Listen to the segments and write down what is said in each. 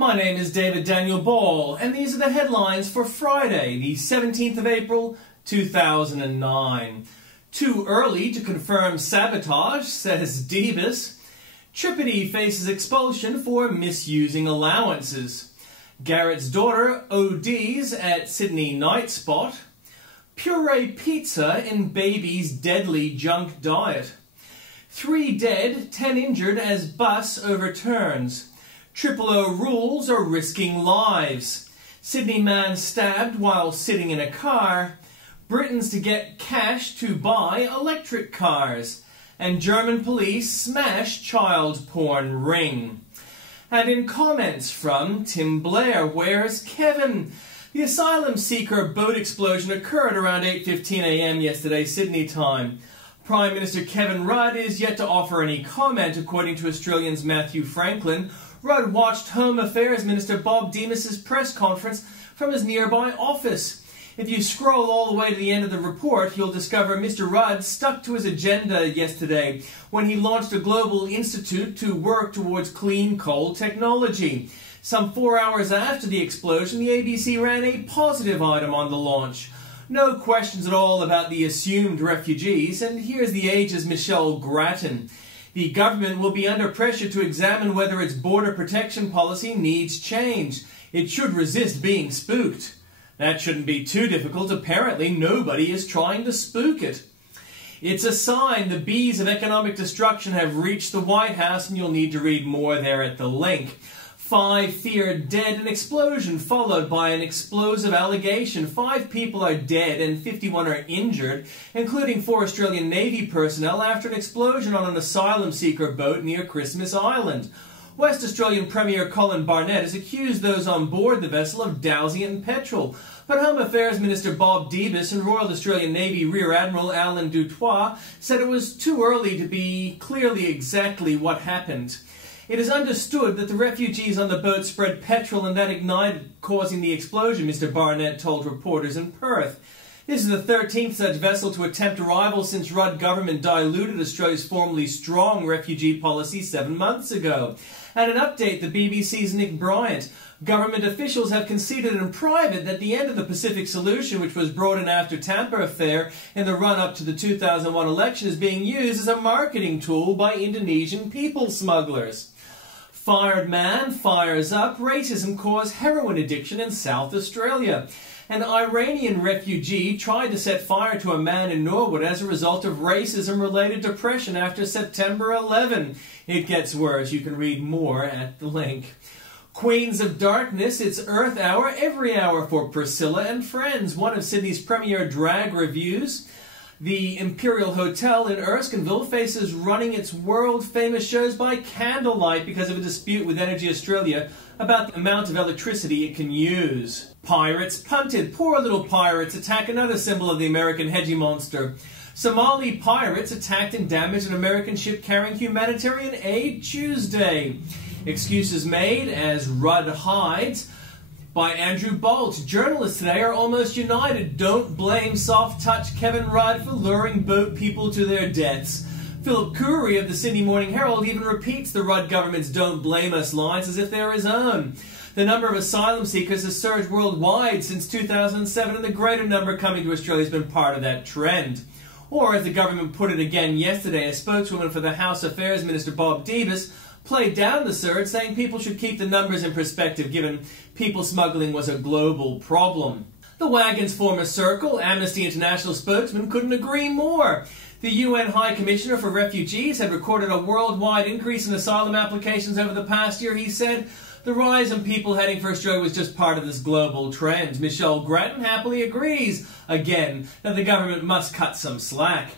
My name is David Daniel Ball, and these are the headlines for Friday, the 17th of April, 2009. Too early to confirm sabotage, says Davis. Tripodi faces expulsion for misusing allowances. Garrett's daughter ODs at Sydney night spot. Puree pizza in baby's deadly junk diet. 3 dead, 10 injured as bus overturns. O rules are risking lives. Sydney man stabbed while sitting in a car. Britons to get cash to buy electric cars. And German police smash child porn ring. And in comments from Tim Blair, where's Kevin? The asylum seeker boat explosion occurred around 8:15 a.m. yesterday, Sydney time. Prime Minister Kevin Rudd is yet to offer any comment, according to Australian's Matthew Franklin. Rudd watched Home Affairs Minister Bob Demis's press conference from his nearby office. If you scroll all the way to the end of the report, you'll discover Mr. Rudd stuck to his agenda yesterday when he launched a global institute to work towards clean coal technology. Some 4 hours after the explosion, the ABC ran a positive item on the launch. No questions at all about the assumed refugees, and here's the Age's Michelle Grattan. The government will be under pressure to examine whether its border protection policy needs change. It should resist being spooked. That shouldn't be too difficult. Apparently nobody is trying to spook it. It's a sign the bees of economic destruction have reached the White House, and you'll need to read more there at the link. 5 feared dead in explosion, followed by an explosive allegation. 5 people are dead and 51 are injured, including 4 Australian Navy personnel after an explosion on an asylum seeker boat near Christmas Island. West Australian Premier Colin Barnett has accused those on board the vessel of dousing it in petrol, but Home Affairs Minister Bob Davis and Royal Australian Navy Rear Admiral Alan Dutoit said it was too early to be clearly exactly what happened. It is understood that the refugees on the boat spread petrol and that ignited, causing the explosion, Mr. Barnett told reporters in Perth. This is the 13th such vessel to attempt arrival since Rudd government diluted Australia's formerly strong refugee policy 7 months ago. And an update, the BBC's Nick Bryant. Government officials have conceded in private that the end of the Pacific solution, which was brought in after Tampa affair in the run-up to the 2001 election, is being used as a marketing tool by Indonesian people smugglers. Fired man fires up, racism caused heroin addiction in South Australia. An Iranian refugee tried to set fire to a man in Norwood as a result of racism-related depression after September 11. It gets worse. You can read more at the link. Queens of Darkness, it's Earth Hour every hour for Priscilla and Friends, one of Sydney's premier drag reviews. The Imperial Hotel in Erskineville faces running its world-famous shows by candlelight because of a dispute with Energy Australia about the amount of electricity it can use. Pirates punted. Poor little pirates attack another symbol of the American hegemonster. Somali pirates attacked and damaged an American ship carrying humanitarian aid Tuesday. Excuses made as Rudd hides. By Andrew Bolt. Journalists today are almost united. Don't blame soft-touch Kevin Rudd for luring boat people to their deaths. Philip Curry of the Sydney Morning Herald even repeats the Rudd government's "don't blame us" lines as if they're his own. The number of asylum seekers has surged worldwide since 2007, and the greater number coming to Australia has been part of that trend. Or, as the government put it again yesterday, a spokeswoman for the House Affairs Minister Bob Davis played down the surge, saying people should keep the numbers in perspective given people smuggling was a global problem. The wagon's former circle, Amnesty International spokesman, couldn't agree more. The UN High Commissioner for Refugees had recorded a worldwide increase in asylum applications over the past year. He said the rise in people heading for Australia was just part of this global trend. Michelle Grattan happily agrees, again, that the government must cut some slack.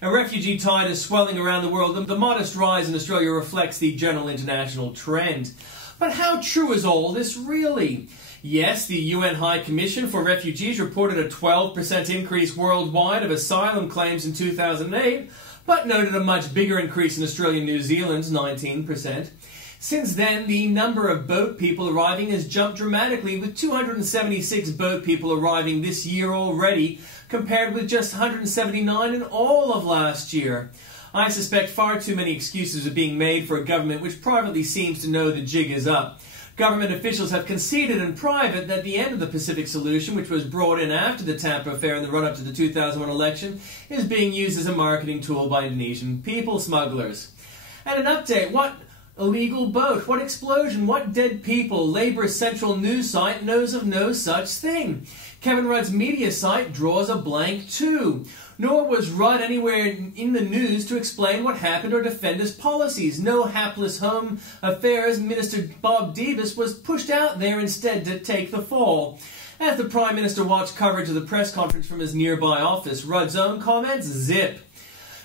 A refugee tide is swelling around the world. The modest rise in Australia reflects the general international trend. But how true is all this really? Yes, the UN High Commission for Refugees reported a 12% increase worldwide of asylum claims in 2008, but noted a much bigger increase in Australia and New Zealand, 19%. Since then, the number of boat people arriving has jumped dramatically, with 276 boat people arriving this year already, compared with just 179 in all of last year. I suspect far too many excuses are being made for a government which privately seems to know the jig is up. Government officials have conceded in private that the end of the Pacific solution, which was brought in after the Tampa affair in the run-up to the 2001 election, is being used as a marketing tool by Indonesian people smugglers. And an update, what illegal boat, what explosion, what dead people? Labour's central news site knows of no such thing. Kevin Rudd's media site draws a blank too. Nor was Rudd anywhere in the news to explain what happened or defend his policies. No hapless Home Affairs Minister Bob Davis was pushed out there instead to take the fall. As the Prime Minister watched coverage of the press conference from his nearby office, Rudd's own comments, zip.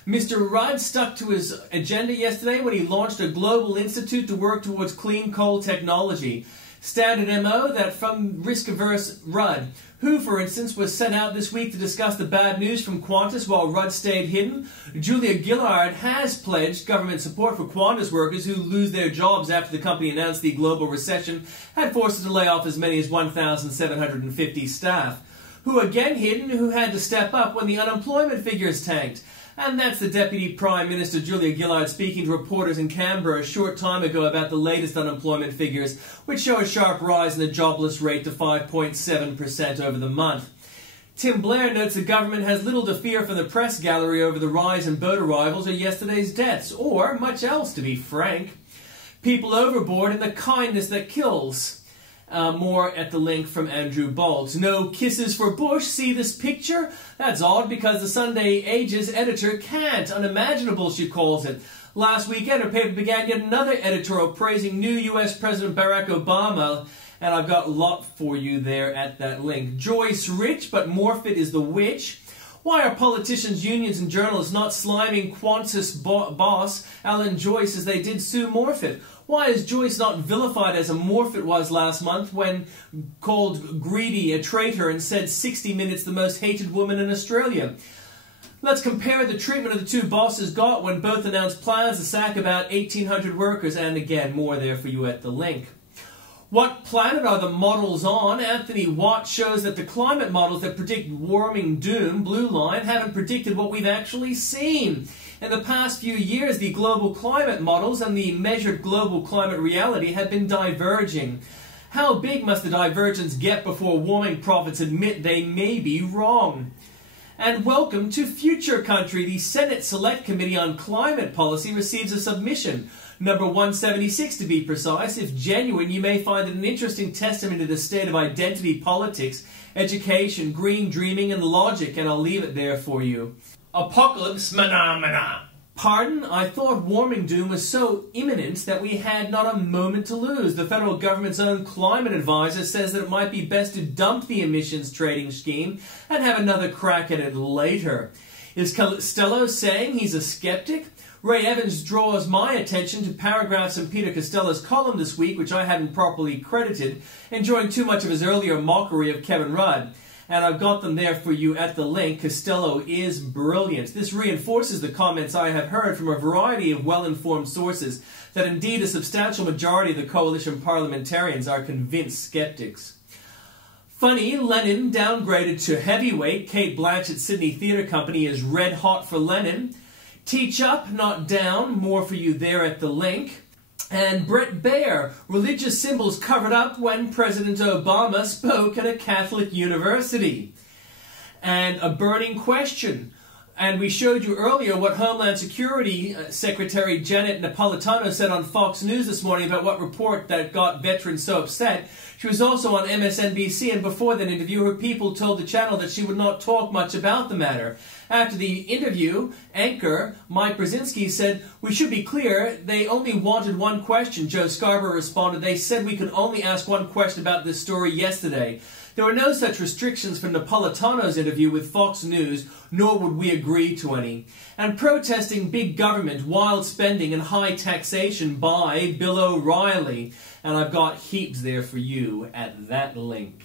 Mr. Rudd stuck to his agenda yesterday when he launched a global institute to work towards clean coal technology. Standard MO that from risk-averse Rudd, who, for instance, was sent out this week to discuss the bad news from Qantas while Rudd stayed hidden. Julia Gillard has pledged government support for Qantas workers who lose their jobs after the company announced the global recession had forced it to lay off as many as 1,750 staff. Who again hidden, who had to step up when the unemployment figures tanked. And that's the Deputy Prime Minister Julia Gillard speaking to reporters in Canberra a short time ago about the latest unemployment figures, which show a sharp rise in the jobless rate to 5.7% over the month. Tim Blair notes the government has little to fear from the press gallery over the rise in boat arrivals or yesterday's deaths, or much else, to be frank. People overboard and the kindness that kills. More at the link from Andrew Bolts. No kisses for Bush. See this picture? That's odd because the Sunday Age's editor can't. Unimaginable, she calls it. Last weekend, her paper began yet another editorial praising new U.S. President Barack Obama, and I've got a lot for you there at that link. Joyce Rich, but Morfitt is the witch. Why are politicians, unions, and journalists not sliming Qantas boss Alan Joyce as they did Sue Morfitt? Why is Joyce not vilified as a Morfitt was last month when called greedy, a traitor, and said 60 Minutes the most hated woman in Australia? Let's compare the treatment of the two bosses got when both announced plans to sack about 1,800 workers, and again, more there for you at the link. What planet are the models on? Anthony Watt shows that the climate models that predict warming doom, blue line, haven't predicted what we've actually seen. In the past few years, the global climate models and the measured global climate reality have been diverging. How big must the divergence get before warming prophets admit they may be wrong? And welcome to Future Country. The Senate Select Committee on Climate Policy receives a submission. Number 176 to be precise. If genuine, you may find it an interesting testament to the state of identity politics, education, green dreaming, and logic, and I'll leave it there for you. Apocalypse phenomena. Pardon? I thought warming doom was so imminent that we had not a moment to lose. The federal government's own climate advisor says that it might be best to dump the emissions trading scheme and have another crack at it later. Is Costello saying he's a skeptic? Ray Evans draws my attention to paragraphs in Peter Costello's column this week, which I hadn't properly credited, enjoying too much of his earlier mockery of Kevin Rudd. And I've got them there for you at the link. Costello is brilliant. This reinforces the comments I have heard from a variety of well-informed sources that indeed a substantial majority of the coalition parliamentarians are convinced skeptics. Funny, Lenin downgraded to heavyweight. Kate Blanchett's Sydney Theatre Company is red hot for Lenin. Teach up, not down. More for you there at the link. And Brett Baier, religious symbols covered up when President Obama spoke at a Catholic university. And a burning question. And we showed you earlier what Homeland Security Secretary Janet Napolitano said on Fox News this morning about what report that got veterans so upset. She was also on MSNBC, and before that interview, her people told the channel that she would not talk much about the matter. After the interview, anchor Mike Brzezinski said, "We should be clear, they only wanted one question." Joe Scarborough responded, "They said we could only ask one question about this story yesterday." There were no such restrictions for Napolitano's interview with Fox News, nor would we agree to any. And protesting big government, wild spending, and high taxation by Bill O'Reilly. And I've got heaps there for you at that link.